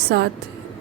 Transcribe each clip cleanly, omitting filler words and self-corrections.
7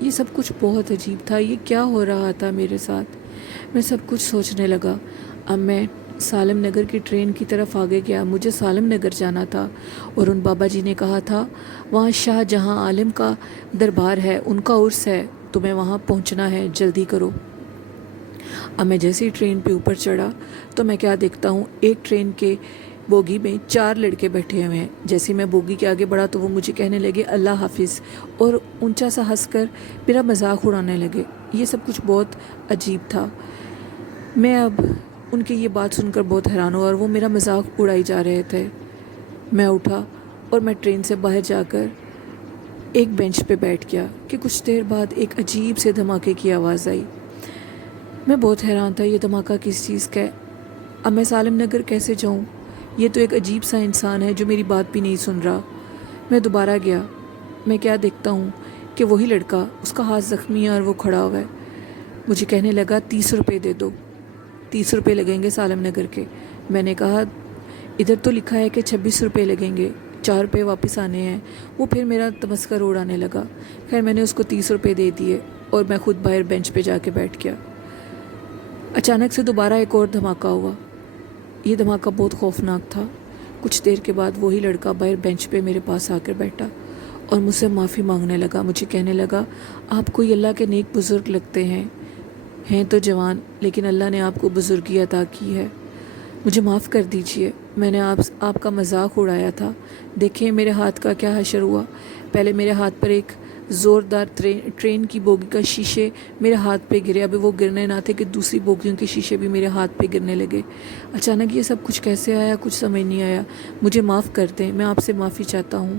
یہ سب کچھ بہت عجیب تھا. یہ کیا ہو رہا تھا میرے ساتھ؟ میں سب کچھ سوچنے لگا. اب میں سالم نگر کی ٹرین کی طرف آگے گیا. مجھے سالم نگر جانا تھا اور ان بابا جی نے کہا تھا وہاں شاہ جہاں عالم کا دربار ہے، ان کا عرس ہے، تمہیں وہاں پہنچنا ہے، جلدی کرو. اب میں جیسے ہی ٹرین پہ اوپر چڑھا تو میں کیا دیکھتا ہوں، ایک ٹرین کے بوگی میں 4 لڑکے بیٹھے ہوئے ہیں. جیسے میں بوگی کے آگے بڑھا تو وہ مجھے کہنے لگے اللہ حافظ اور اونچا سا ہنس کر میرا مذاق اڑانے لگے. یہ سب کچھ بہت عجیب تھا. میں اب ان کی یہ بات سن کر بہت حیران ہوا اور وہ میرا مذاق اڑائی جا رہے تھے. میں اٹھا اور میں ٹرین سے باہر جا کر ایک بینچ پہ بیٹھ گیا کہ کچھ دیر بعد ایک عجیب سے دھماکے کی آواز آئی. میں بہت حیران تھا یہ دھماکہ کس چیز کا ہے. اب میں سالم نگر کیسے جاؤں؟ یہ تو ایک عجیب سا انسان ہے جو میری بات بھی نہیں سن رہا. میں دوبارہ گیا. میں کیا دیکھتا ہوں کہ وہی لڑکا، اس کا ہاتھ زخمی ہے اور وہ کھڑا ہوا ہے. مجھے کہنے لگا 30 روپے دے دو، 30 روپے لگیں گے سالم نگر کے. میں نے کہا ادھر تو لکھا ہے کہ 26 روپے لگیں گے، 4 روپے واپس آنے ہیں. وہ پھر میرا تمسخر اڑانے لگا. خیر میں نے اس کو 30 روپے دے دیے اور میں خود باہر بینچ پہ جا کے بیٹھ گیا. اچانک سے دوبارہ ایک اور دھماکہ ہوا. یہ دھماکہ بہت خوفناک تھا. کچھ دیر کے بعد وہی لڑکا باہر بینچ پہ میرے پاس آ کر بیٹھا اور مجھ سے معافی مانگنے لگا. مجھے کہنے لگا آپ کوئی اللہ کے نیک بزرگ لگتے ہیں تو جوان، لیکن اللہ نے آپ کو بزرگی عطا کی ہے. مجھے معاف کر دیجئے، میں نے آپ کا مذاق اڑایا تھا. دیکھیں میرے ہاتھ کا کیا حشر ہوا. پہلے میرے ہاتھ پر ایک زوردار ٹرین کی بوگی کا شیشے میرے ہاتھ پہ گرے. ابھی وہ گرنے نہ تھے کہ دوسری بوگیوں کے شیشے بھی میرے ہاتھ پہ گرنے لگے. اچانک یہ سب کچھ کیسے آیا، کچھ سمجھ نہیں آیا. مجھے معاف کر دیں، میں آپ سے معافی چاہتا ہوں.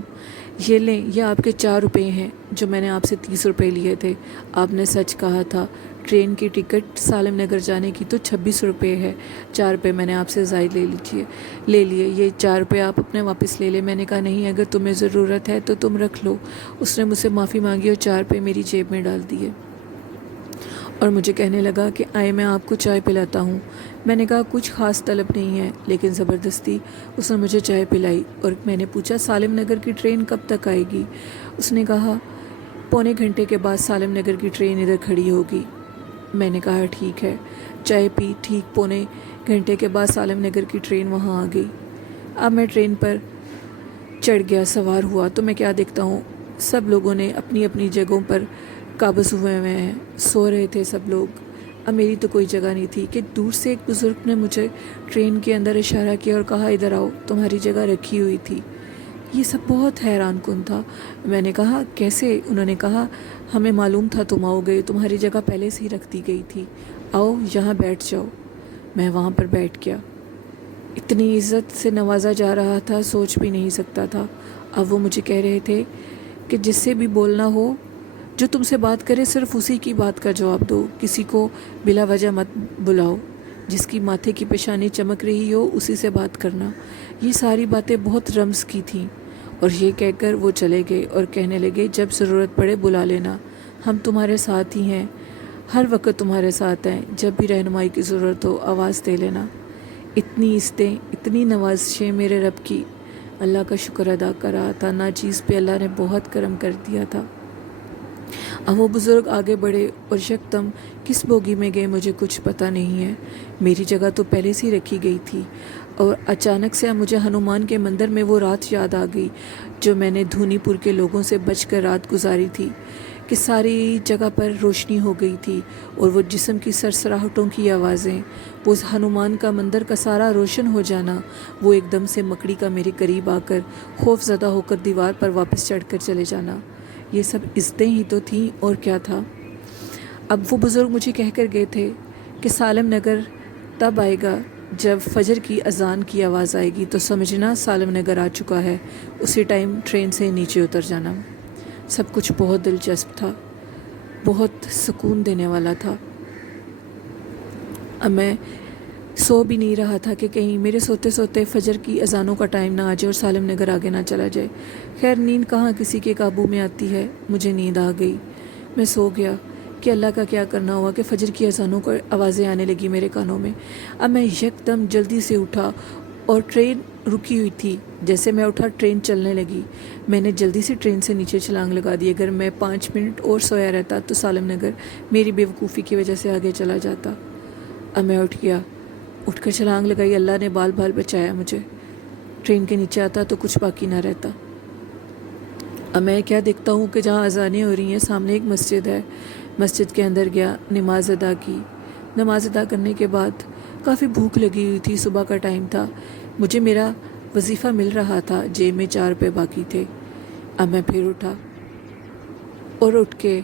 یہ لیں، یہ آپ کے 4 روپے ہیں جو میں نے آپ سے 30 روپے لیے تھے. آپ نے سچ کہا تھا. ٹرین کی ٹکٹ سالم نگر جانے کی تو 26 روپے ہے. 4 روپے میں نے آپ سے زائد لے لیے. یہ 4 روپے آپ اپنے واپس لے لیں. میں نے کہا نہیں، اگر تمہیں ضرورت ہے تو تم رکھ لو. اس نے مجھ سے معافی مانگی اور 4 روپے میری جیب میں ڈال دیے اور مجھے کہنے لگا کہ آئے میں آپ کو چائے پلاتا ہوں. میں نے کہا کچھ خاص طلب نہیں ہے، لیکن زبردستی اس نے مجھے چائے پلائی. اور میں نے پوچھا سالم نگر کی ٹرین کب تک آئے گی؟ اس نے کہا 1.25 گھنٹے کے بعد سالم نگر کی ٹرین ادھر کھڑی ہوگی. میں نے کہا ٹھیک ہے. چائے پی. ٹھیک 1.25 گھنٹے کے بعد سالم نگر کی ٹرین وہاں آ گئی. اب میں ٹرین پر چڑھ گیا، سوار ہوا تو میں کیا دیکھتا ہوں، سب لوگوں نے اپنی اپنی جگہوں پر قابض ہوئے ہیں، سو رہے تھے سب لوگ. اب میری تو کوئی جگہ نہیں تھی کہ دور سے ایک بزرگ نے مجھے ٹرین کے اندر اشارہ کیا اور کہا ادھر آؤ، تمہاری جگہ رکھی ہوئی تھی. یہ سب بہت حیران کن تھا. میں نے کہا کیسے؟ انہوں نے کہا ہمیں معلوم تھا تم آؤ گے، تمہاری جگہ پہلے سے ہی رکھ دی گئی تھی، آؤ یہاں بیٹھ جاؤ. میں وہاں پر بیٹھ گیا. اتنی عزت سے نوازا جا رہا تھا، سوچ بھی نہیں سکتا تھا. اب وہ مجھے کہہ رہے تھے کہ جس سے بھی بولنا ہو، جو تم سے بات کرے صرف اسی کی بات کا جواب دو، کسی کو بلا وجہ مت بلاؤ، جس کی ماتھے کی پیشانی چمک رہی ہو اسی سے بات کرنا. یہ ساری باتیں بہت رمز کی تھیں. اور یہ کہہ کر وہ چلے گئے اور کہنے لگے جب ضرورت پڑے بلا لینا، ہم تمہارے ساتھ ہی ہیں، ہر وقت تمہارے ساتھ ہیں، جب بھی رہنمائی کی ضرورت ہو آواز دے لینا. اتنی عزتیں، اتنی نوازشیں میرے رب کی. اللہ کا شکر ادا کر رہا تھا. ناچیز پہ اللہ نے بہت کرم کر دیا تھا. اب وہ بزرگ آگے بڑھے اور یکدم کس بوگی میں گئے مجھے کچھ پتہ نہیں ہے. میری جگہ تو پہلے سے ہی رکھی گئی تھی. اور اچانک سے مجھے ہنومان کے مندر میں وہ رات یاد آ گئی جو میں نے دھونی پور کے لوگوں سے بچ کر رات گزاری تھی، کہ ساری جگہ پر روشنی ہو گئی تھی اور وہ جسم کی سرسراہٹوں کی آوازیں، وہ ہنومان کا مندر کا سارا روشن ہو جانا، وہ ایک دم سے مکڑی کا میرے قریب آ کر خوف زدہ ہو کر دیوار پر واپس چڑھ کر چلے جانا. یہ سب عزتیں ہی تو تھیں اور کیا تھا. اب وہ بزرگ مجھے کہہ کر گئے تھے کہ سالم نگر تب آئے گا جب فجر کی اذان کی آواز آئے گی تو سمجھنا سالم نگر آ چکا ہے. اسی ٹائم ٹرین سے نیچے اتر جانا. سب کچھ بہت دلچسپ تھا، بہت سکون دینے والا تھا. اب میں سو بھی نہیں رہا تھا کہ کہیں میرے سوتے سوتے فجر کی اذانوں کا ٹائم نہ آ جائے اور سالم نگر آگے نہ چلا جائے. خیر نیند کہاں کسی کے قابو میں آتی ہے. مجھے نیند آ گئی. میں سو گیا کہ اللہ کا کیا کرنا ہوا کہ فجر کی اذانوں کو آوازیں آنے لگی میرے کانوں میں. اب میں یکدم جلدی سے اٹھا اور ٹرین رکی ہوئی تھی. جیسے میں اٹھا ٹرین چلنے لگی. میں نے جلدی سے ٹرین سے نیچے چھلانگ لگا دی. اگر میں 5 منٹ اور سویا رہتا تو سالم نگر میری بے وقوفی کی وجہ سے آگے چلا جاتا. اب میں اٹھ گیا, اٹھ کر چھلانگ لگائی. اللہ نے بال بال بچایا مجھے. ٹرین کے نیچے آتا تو کچھ باقی نہ رہتا. اب میں کیا دیکھتا ہوں کہ جہاں اذانیں ہو رہی ہیں سامنے ایک مسجد ہے. مسجد کے اندر گیا, نماز ادا کی. نماز ادا کرنے کے بعد کافی بھوک لگی ہوئی تھی, صبح کا ٹائم تھا. مجھے میرا وظیفہ مل رہا تھا, جیب میں 4 روپے باقی تھے. اب میں پھر اٹھا اور اٹھ کے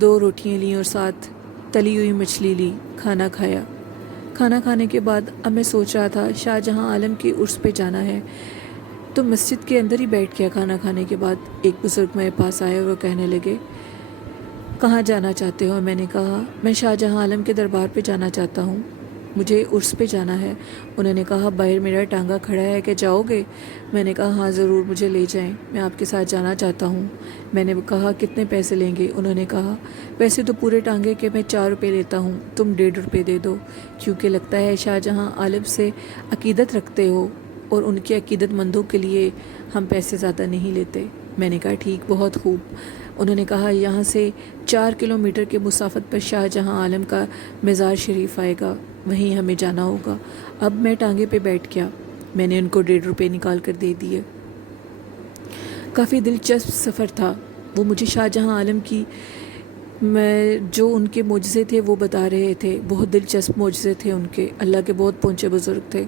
2 روٹیاں لیں اور ساتھ تلی ہوئی مچھلی لی. کھانا کھایا. کھانا کھانے کے بعد اب میں سوچ رہا تھا شاہ جہاں عالم کی عرس پہ جانا ہے, تو مسجد کے اندر ہی بیٹھ گیا. کھانا کھانے کے بعد ایک بزرگ میرے پاس آئے اور وہ کہنے لگے کہاں جانا چاہتے ہو؟ میں نے کہا میں شاہ جہاں عالم کے دربار پہ جانا چاہتا ہوں, مجھے عرس پہ جانا ہے. انہوں نے کہا باہر میرا ٹانگا کھڑا ہے کہ جاؤ گے؟ میں نے کہا ہاں ضرور, مجھے لے جائیں, میں آپ کے ساتھ جانا چاہتا ہوں. میں نے کہا کتنے پیسے لیں گے؟ انہوں نے کہا ویسے تو پورے ٹانگے کے میں 4 روپے لیتا ہوں, تم 1.5 روپے دے دو, کیونکہ لگتا ہے شاہ جہاں عالم سے عقیدت رکھتے ہو اور ان کے عقیدت مندوں کے لیے ہم پیسے زیادہ نہیں لیتے. میں نے کہا ٹھیک, بہت خوب. انہوں نے کہا یہاں سے 4 کلومیٹر کے مسافت پر شاہ جہاں عالم کا مزار شریف آئے گا, وہیں ہمیں جانا ہوگا. اب میں ٹانگے پہ بیٹھ گیا. میں نے ان کو 1.5 روپے نکال کر دے دیے. کافی دلچسپ سفر تھا. وہ مجھے شاہ جہاں عالم کی جو ان کے معجزے تھے وہ بتا رہے تھے. بہت دلچسپ معجزے تھے ان کے, اللہ کے بہت پہنچے بزرگ تھے.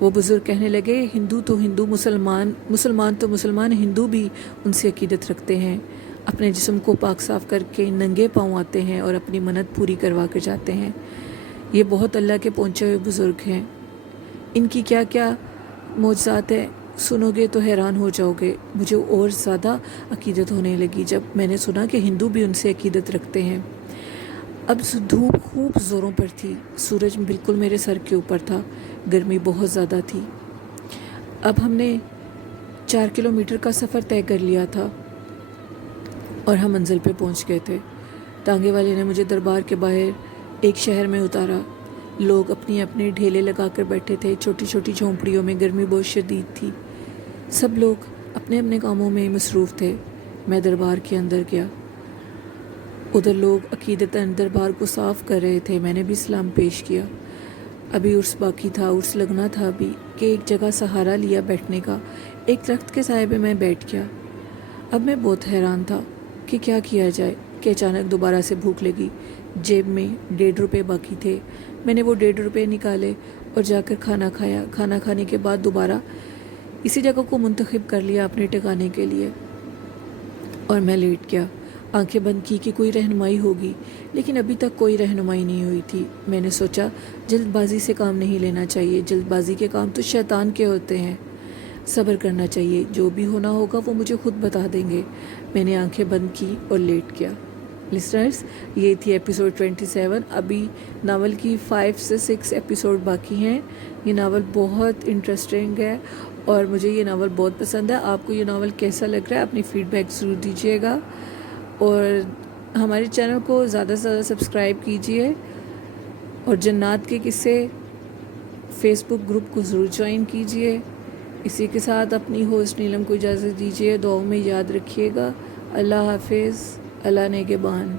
وہ بزرگ کہنے لگے ہندو تو ہندو, مسلمان تو مسلمان, ہندو بھی ان سے عقیدت رکھتے ہیں. اپنے جسم کو پاک صاف کر کے ننگے پاؤں آتے ہیں اور اپنی منت پوری کروا کے جاتے ہیں. یہ بہت اللہ کے پہنچے ہوئے بزرگ ہیں. ان کی کیا کیا معجزات ہیں, سنو گے تو حیران ہو جاؤ گے. مجھے اور زیادہ عقیدت ہونے لگی جب میں نے سنا کہ ہندو بھی ان سے عقیدت رکھتے ہیں. اب دھوپ خوب زوروں پر تھی, سورج بالکل میرے سر کے اوپر تھا, گرمی بہت زیادہ تھی. اب ہم نے 4 کلومیٹر کا سفر طے کر لیا تھا اور ہم منزل پہ پہنچ گئے تھے. ٹانگے والے نے مجھے دربار کے باہر ایک شہر میں اتارا. لوگ اپنی اپنی ڈھیلے لگا کر بیٹھے تھے. چھوٹی چھوٹی جھونپڑیوں میں گرمی بہت شدید تھی. سب لوگ اپنے اپنے کاموں میں مصروف تھے. میں دربار کے اندر گیا. ادھر لوگ عقیدتاً دربار کو صاف کر رہے تھے. میں نے بھی سلام پیش کیا. ابھی عرس باقی تھا, عرس لگنا تھا ابھی, کہ ایک جگہ سہارا لیا بیٹھنے کا. ایک درخت کے سائے پہ میں بیٹھ گیا. اب میں بہت حیران تھا کہ کیا کیا جائے کہ اچانک دوبارہ سے بھوک لگی. جیب میں 1.5 روپے باقی تھے. میں نے وہ 1.5 روپے نکالے اور جا کر کھانا کھایا. کھانا کھانے کے بعد دوبارہ اسی جگہ کو منتخب کر لیا اپنے ٹھکانے کے لیے اور میں لیٹ گیا. آنکھیں بند کی کہ کوئی رہنمائی ہوگی, لیکن ابھی تک کوئی رہنمائی نہیں ہوئی تھی. میں نے سوچا جلد بازی سے کام نہیں لینا چاہیے, جلد بازی کے کام تو شیطان کے ہوتے ہیں. صبر کرنا چاہیے, جو بھی ہونا ہوگا وہ مجھے خود بتا دیں گے. میں نے آنکھیں بند کی اور لیٹ گیا. لسنرز, یہ تھی ایپیسوڈ 27. ابھی ناول کی 5 سے 6 ایپیسوڈ باقی ہیں. یہ ناول بہت انٹرسٹنگ ہے اور مجھے یہ ناول بہت پسند ہے. آپ کو یہ ناول کیسا لگ رہا ہے اپنی فیڈ بیک ضرور دیجیے گا, اور ہمارے چینل کو زیادہ سے زیادہ سبسکرائب کیجیے, اور جنات کے قصے فیس بک گروپ کو ضرور جوائن کیجیے. اسی کے ساتھ اپنی ہوسٹ نیلم کو اجازت دیجیے. دعاؤں میں یاد رکھیے گا. اللہ حافظ. اللہ نگہبان.